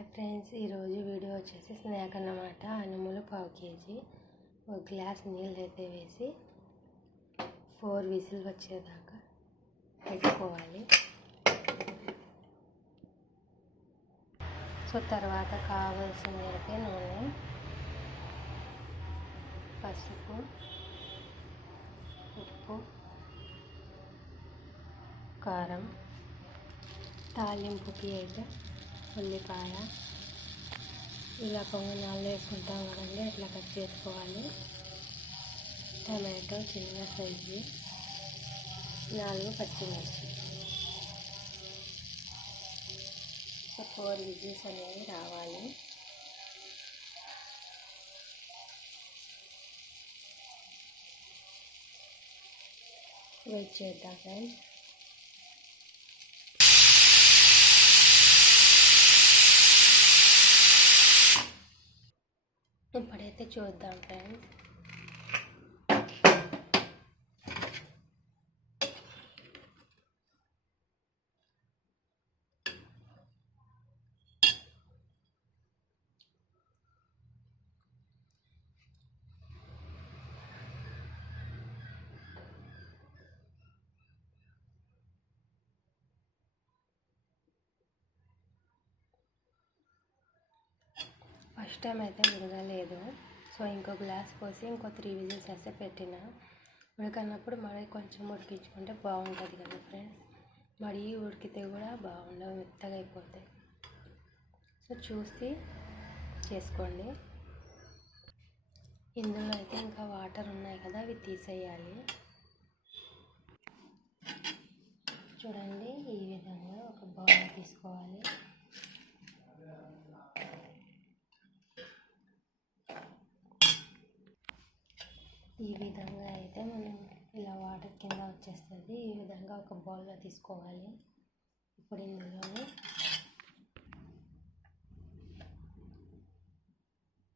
Hi friends ఈరోజు video వచ్చేసి snack అన్నమాట. అనుములు పావు కేజీ ఒక గ్లాస్ నీళ్ళు అయితే వేసి ఫోర్ విజిల్ వచ్చేదాకా పెట్టుకోవాలి. సో తర్వాత కావాల్సింది అయితే నూనె పసుపు ఉప్పు కారం తాలింపుకి అయితే ఉల్లిపాయ. ఇలా పొంగనాలు వేసుకుంటాం కదండి అట్లా కట్ చేసుకోవాలి. టమాటో చిన్న సైజు నాలుగు పచ్చిమిర్చి. ఫోర్ విజిల్స్ అనేవి రావాలి. వెయిట్ చేద్దాం ఫ్రెండ్స్. ఇప్పుడైతే చూద్దాం ఫ్రెండ్స్ ఫస్ట్ టైం అయితే ఉడకలేదు సో ఇంకో గ్లాస్ పోసి ఇంకో త్రీ విజిల్స్ వేస్తే పెట్టిన. ఉడకన్నప్పుడు మరీ కొంచెం ఉడికించుకుంటే బాగుంటుంది కదా ఫ్రెండ్స్ మరీ ఉడికితే కూడా బాగుండవు మెత్తగా అయిపోతాయి. సో చూసి చేసుకోండి. ఇందులో అయితే ఇంకా వాటర్ ఉన్నాయి కదా అవి తీసేయాలి చూడండి ఈ విధంగా ఒక బౌల్ తీసుకోవాలి ఈ విధంగా అయితే మనం ఇలా వాటర్ కింద వచ్చేస్తుంది. ఈ విధంగా ఒక బౌల్లో తీసుకోవాలి. ఇప్పుడు ఇందులోనే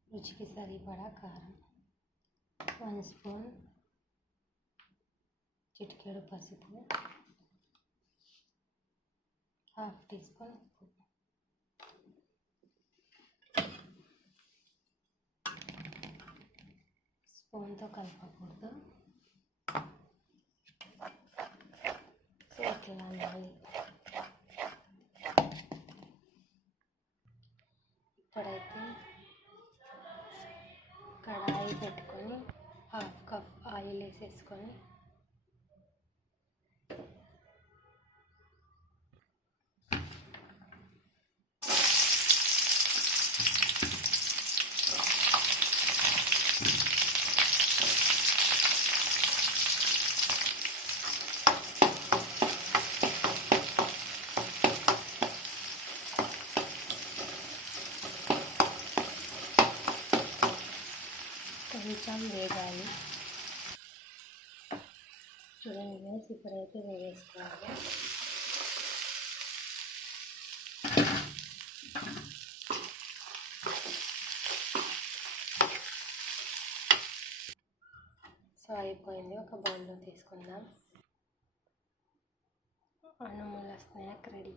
రుచికి సరిపడా కారం వన్ స్పూన్ చిటికెడు పసుపు హాఫ్ టీ స్పూన్ ఉప్పు. స్పూన్తో కలపకూడదు. సో ఇట్లా ఇప్పుడైతే కడాయి పెట్టుకొని హాఫ్ కప్ ఆయిల్ వేసేసుకొని కొంచెం వేగాలి. చూడండి గ్యాస్ ఇప్పుడైతే వేగేసుకోవాలి. సో అయిపోయింది ఒక బౌల్లో తీసుకుందాం. అన్నముల స్నాక్ రెడీ.